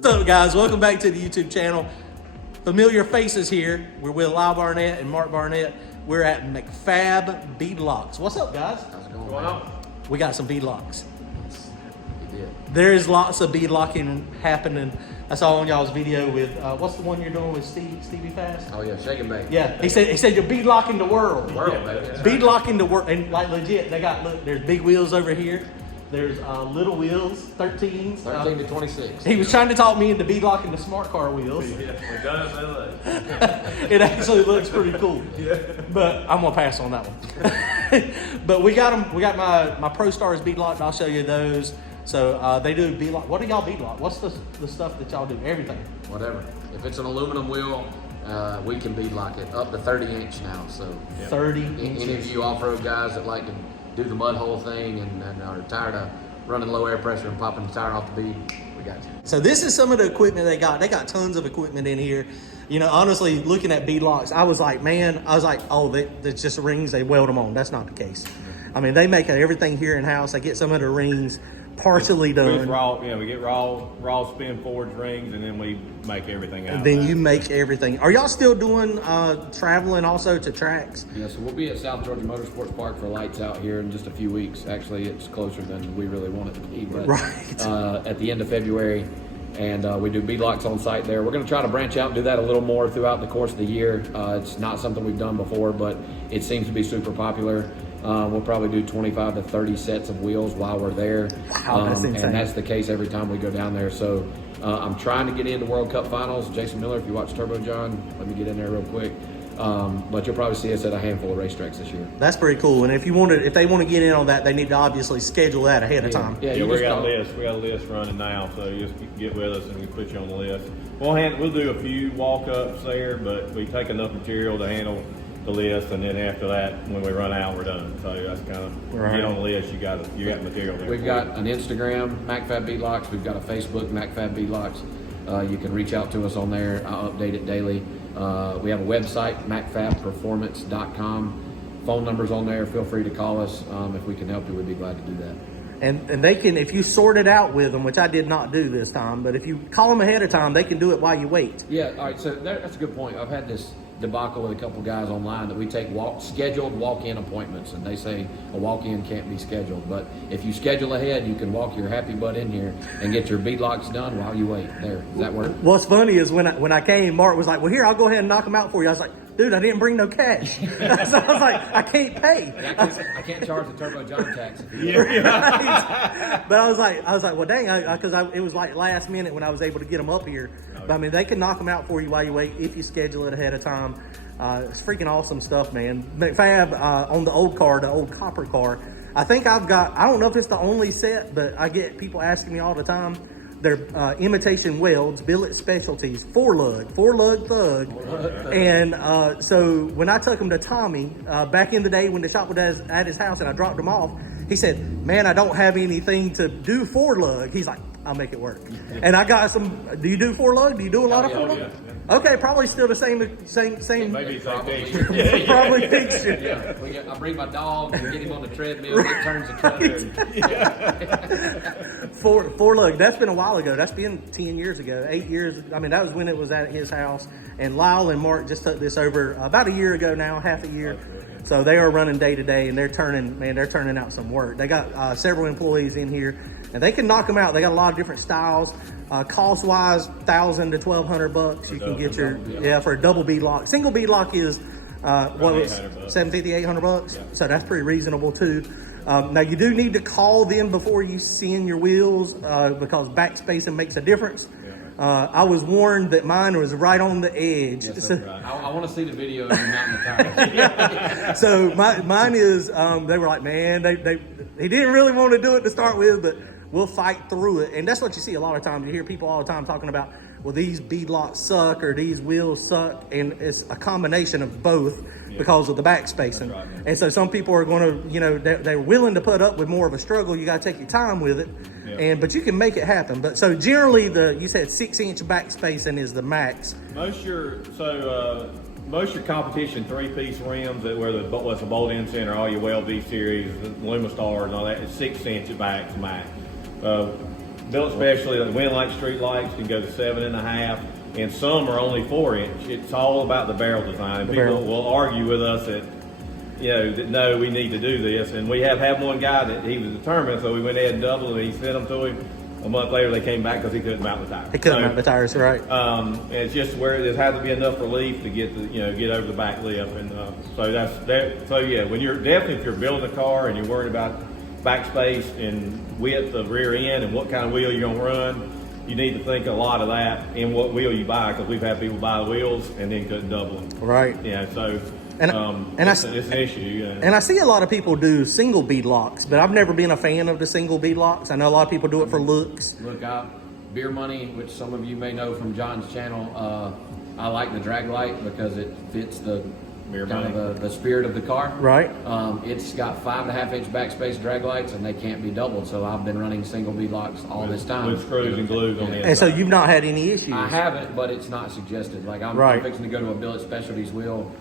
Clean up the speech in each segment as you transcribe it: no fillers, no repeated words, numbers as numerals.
What's up, guys? Welcome back to the YouTube channel. Familiar faces here. We're with Lyle Barnett and Mark Barnett. We're at MacFab Beadlocks. What's up, guys? How's it going on? We got some beadlocks. You did. There is lots of beadlocking happening. I saw on y'all's video with what's the one you're doing with Stevie Fast? Oh yeah, shake and bake. Yeah, he said you're beadlocking the world. World, baby. Beadlocking the world, and like legit, they got look. There's big wheels over here. There's little wheels, 13s. 13 to 26. He was trying to talk me into beadlocking the smart car wheels. Yeah, it does. It actually looks pretty cool. Yeah. But I'm gonna pass on that one. But we got them. We got my Prostars beadlocked. I'll show you those. So they do beadlock. What do y'all beadlock? What's the stuff that y'all do? Everything. Whatever. If it's an aluminum wheel, we can beadlock it up to 30 inch now. So 30 inches. any of you off-road guys that like to do the mud hole thing and are tired of running low air pressure and popping the tire off the bead, we got you. So this is some of the equipment they got. They got tons of equipment in here. You know, honestly, looking at beadlocks, I was like, oh, that's just rings, they weld them on. That's not the case. I mean, they make everything here in-house. They get some of the rings partially done. We get raw spin forged rings, and then we make everything out. And then you make everything. Are y'all still doing traveling also to tracks? Yeah, so we'll be at South Georgia Motorsports Park for lights out here in just a few weeks. Actually, it's closer than we really want it to be, but right. At the end of February. And we do beadlocks on site there. We're going to try to branch out and do that a little more throughout the course of the year. It's not something we've done before, but it seems to be super popular. We'll probably do 25 to 30 sets of wheels while we're there. Wow, that's insane. And that's the case every time we go down there. So I'm trying to get into World Cup finals. Jason Miller, if you watch Turbo John, let me get in there real quick. But you'll probably see us at a handful of racetracks this year. That's pretty cool. And if they want to get in on that, they need to obviously schedule that ahead of time. Yeah, we got a list. We got a list running now, so you just get with us and we put you on the list. We'll do a few walk-ups there, but we take enough material to handle the list, and then after that, when we run out, we're done. So that's kind of right. Get on the list. You got material there. We've got an Instagram, MacFab Beadlocks. We've got a Facebook, MacFab Beadlocks. You can reach out to us on there. I'll update it daily. We have a website, macfabperformance.com. Phone numbers on there. Feel free to call us. If we can help you, we'd be glad to do that. And they can, if you sort it out with them, which I did not do this time, but if you call them ahead of time, they can do it while you wait. Yeah, all right, so that's a good point. I've had this debacle with a couple guys online that we take scheduled walk-in appointments, and they say a walk-in can't be scheduled. But if you schedule ahead, you can walk your happy butt in here and get your beadlocks done while you wait. There, does that work? What's funny is when I came, Mark was like, well, here, I'll go ahead and knock them out for you. I was like, dude, I didn't bring no cash. So I was like, I can't pay. I can't charge the Turbo John tax. Right. But I was like, well, dang, because it was like last minute when I was able to get them up here. But I mean, they can knock them out for you while you wait if you schedule it ahead of time. It's freaking awesome stuff, man. MacFab on the old car, the old copper car. I think I don't know if it's the only set, but I get people asking me all the time. They're imitation welds, billet specialties, four lug thug. And so when I took them to Tommy, back in the day when the shop was at his house and I dropped them off, he said, man, I don't have anything to do four lug. He's like, I'll make it work. And I got some, do you do four lug? Do you do a lot of four lug? Yeah. Okay, probably still the same. Maybe Probably fixture. Yeah, I bring my dog and get him on the treadmill. It turns the cutter. Four lug. That's been a while ago. That's been 10 years ago, 8 years. I mean, that was when it was at his house. And Lyle and Mark just took this over about a year ago now, half a year. So they are running day to day, and they're turning out some work. They got several employees in here, and they can knock them out. They got a lot of different styles. Cost wise, $1,000 to $1,200. You can get for a double beadlock. Single beadlock is what was $750, $800. Yeah. So that's pretty reasonable too. Now you do need to call them before you send your wheels because backspacing makes a difference. I was warned that mine was right on the edge. Yes, so, right. I want to see the video of you mounting the tire. So mine is, they were like, man, he didn't really want to do it to start with, but we'll fight through it. And that's what you see a lot of times. You hear people all the time talking about, well, these beadlocks suck or these wheels suck. And it's a combination of both because of the backspacing. Right, and so some people are going to, they're willing to put up with more of a struggle. You got to take your time with it. Yeah. But you can make it happen. But so generally you said 6-inch backspacing is the max. Most your competition 3-piece rims where what's a bolt-in center, all your Weld V series, Lumistars and all that, is 6 inch max. Built especially the Windlight street lights can go to 7.5, and some are only 4-inch. It's all about the barrel design. And people will argue with us that, that no, we need to do this. And we have had one guy that he was determined, so we went ahead and doubled, and he sent them to him. A month later, they came back because he couldn't mount the tires. He couldn't mount the tires, right? And it's just where there has to be enough relief to get get over the back lip, and so that's that. So yeah, when you're if you're building a car and you're worried about backspace and width of rear end and what kind of wheel you're gonna run, you need to think a lot of that in what wheel you buy, because we've had people buy the wheels and then couldn't double them. Right. Yeah. So. It's an issue. Yeah. And I see a lot of people do single bead locks, but I've never been a fan of the single bead locks. I know a lot of people do it for looks. Look, Beer Money, which some of you may know from John's channel, I like the drag light because it fits the the spirit of the car. Right. It's got 5.5-inch backspace drag lights, and they can't be doubled. So I've been running single bead locks all this time with screws and glues on the inside. And so you've not had any issues. I haven't, but it's not suggested. Like I'm fixing to go to a Billet Specialties wheel.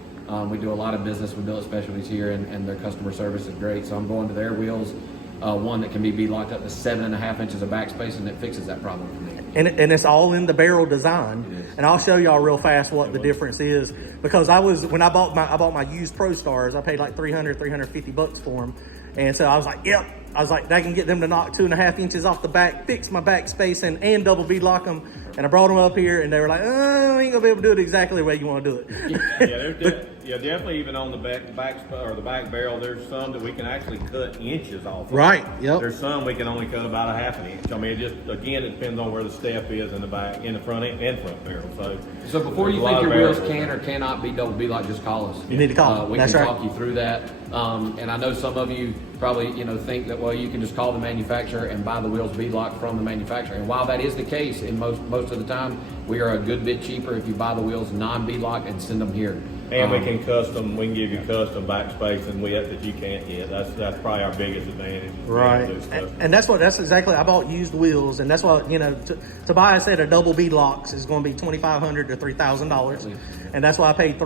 We do a lot of business with Billet Specialties here, and their customer service is great. So I'm going to their wheels, one that can be beadlocked up to 7.5 inches of backspace, and it fixes that problem for me. And it's all in the barrel design. And I'll show y'all real fast what the difference is, because when I bought my used Prostars, I paid like $350 for them, and so I was like, yep. I was like, they can get them to knock 2.5 inches off the back, fix my backspace, and double beadlock them. And I brought them up here, and they were like, oh, we ain't gonna be able to do it exactly the way you want to do it. Definitely. Even on the back or the back barrel, there's some that we can actually cut inches off. Right. Yep. There's some we can only cut about 1/2 inch. I mean, it depends on where the step is in the back, in the front and front barrel. So before you think your wheels can or cannot be double beadlocked, just call us. You need to call. We can talk you through that. And I know some of you probably think that you can just call the manufacturer and buy the wheels beadlocked from the manufacturer. And while that is the case, in most of the time, we are a good bit cheaper if you buy the wheels non-beadlocked and send them here. And we can give you custom backspace and width that you can't get. That's probably our biggest advantage. Right. And that's exactly, I bought used wheels, and that's why, to buy a set of double beadlocks is going to be $2,500 to $3,000. And that's why I paid I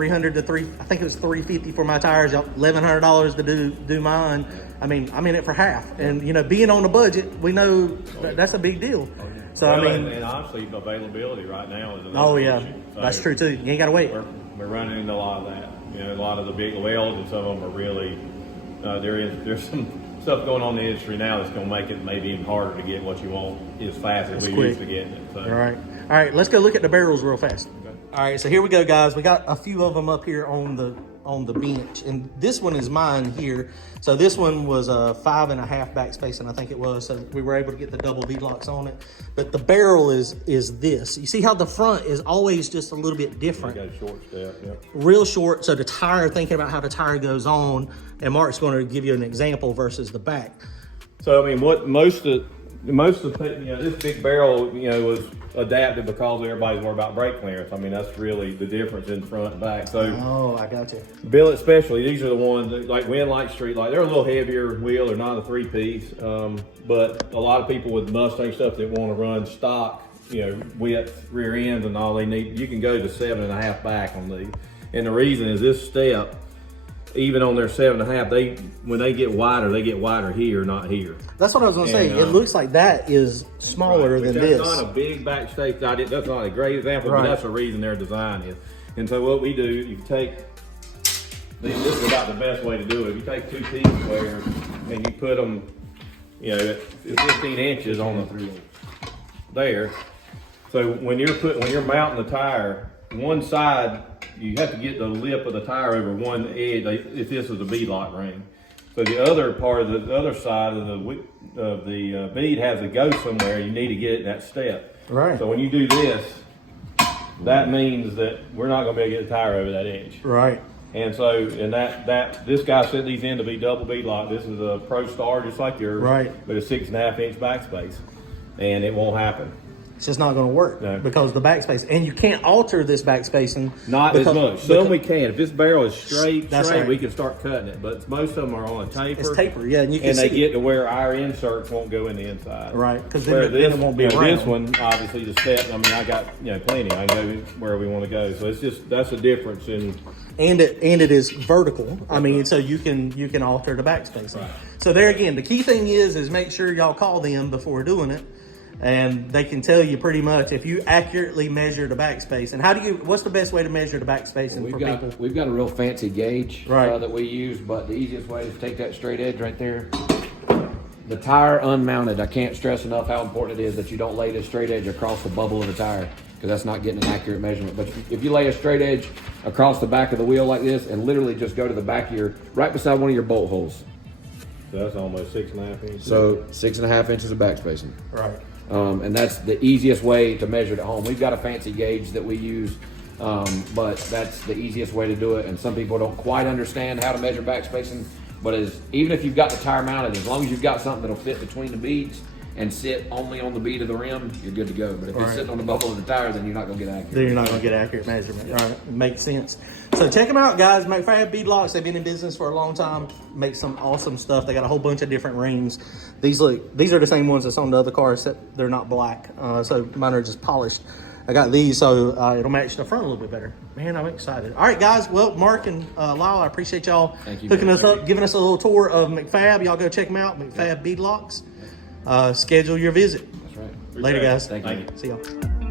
think it was $350 for my tires, $1,100 to do mine. I mean, I'm in it for half. And, being on the budget, we know that's a big deal. So, and honestly, availability right now is another issue. So that's true too. You ain't got to wait. We're running into a lot of that. A lot of the big welds, and some of them are really, there's some stuff going on in the industry now that's going to make it maybe even harder to get what you want as fast as we used to getting it. So. All right, let's go look at the barrels real fast. Okay. All right, so here we go, guys. We got a few of them up here on the bench, and this one is mine here. So this one was a 5.5 backspace, and I think it was, so we were able to get the double beadlocks on it. But the barrel is this. You see how the front is always just a little bit different. You got a short step, yep. Real short. So the tire, thinking about how the tire goes on, and Mark's going to give you an example versus the back. So I mean, what most of this big barrel was adapted because everybody's worried about brake clearance. I mean, that's really the difference in front and back. So I got you. Billet especially, these are the ones that, like Windlight street light, they're a little heavier wheel. They're not a 3-piece, but a lot of people with Mustang stuff that want to run stock, width, rear ends, and all they need, you can go to 7.5 back on these. And the reason is this step, even on their 7.5, when they get wider here, not here. That's what I was going to say. It looks like that is smaller than this. That's not a big backspace. That's not a great example, but that's the reason their design is. And so what we do, you take, this is about the best way to do it. You take 2 T squares and you put them, at 15 inches on there. So when you're mounting the tire, one side, you have to get the lip of the tire over one edge if this is a beadlock ring. So the other part of the other side of the bead has to go somewhere. You need to get it in that step. Right. So when you do this, that means that we're not going to be able to get the tire over that edge. Right. And so, this guy set these in to be double beadlock. This is a Prostar just like yours, right? With a 6.5-inch backspace, and it won't happen. It's just not going to work because the backspace, and you can't alter this backspacing. Not as much. Some we can. If this barrel is straight, right, we can start cutting it. But most of them are on a taper. It's taper, yeah, and you can and they get to where our inserts won't go in the inside. Right, because then it won't be around. This one, obviously, the step. I mean, I got plenty. I can go where we want to go. So it's just that's the difference in. And it is vertical. I mean, so you can alter the backspacing. Right. So there again, the key thing is make sure y'all call them before doing it. and they can tell you pretty much if you accurately measure the backspace. And what's the best way to measure the backspacing for people? We've got a real fancy gauge Right. that we use, but the easiest way is to take that straight edge right there. The tire unmounted, I can't stress enough how important it is that you don't lay this straight edge across the bubble of the tire, because that's not getting an accurate measurement. But if you lay a straight edge across the back of the wheel like this and literally just go to the back of right beside one of your bolt holes. So that's almost 6.5 inches. So 6.5 inches of backspacing. Right. And that's the easiest way to measure it at home. We've got a fancy gauge that we use, but that's the easiest way to do it. And some people don't quite understand how to measure backspacing, but even if you've got the tire mounted, as long as you've got something that'll fit between the beads and sit only on the bead of the rim, you're good to go. But if it's sitting on the bubble of the tire, then you're not going to get accurate. Then you're not going to get accurate measurement. All right, makes sense. So check them out, guys. MacFab Beadlocks. They've been in business for a long time. Make some awesome stuff. They got a whole bunch of different rings. These are the same ones that's on the other cars, except they're not black. So mine are just polished. I got these, so it'll match the front a little bit better. Man, I'm excited. All right, guys. Well, Mark and Lyle, I appreciate y'all hooking us up, giving us a little tour of MacFab. Y'all go check them out, MacFab Beadlocks. Schedule your visit. That's right. Later, guys. Thank you. See y'all.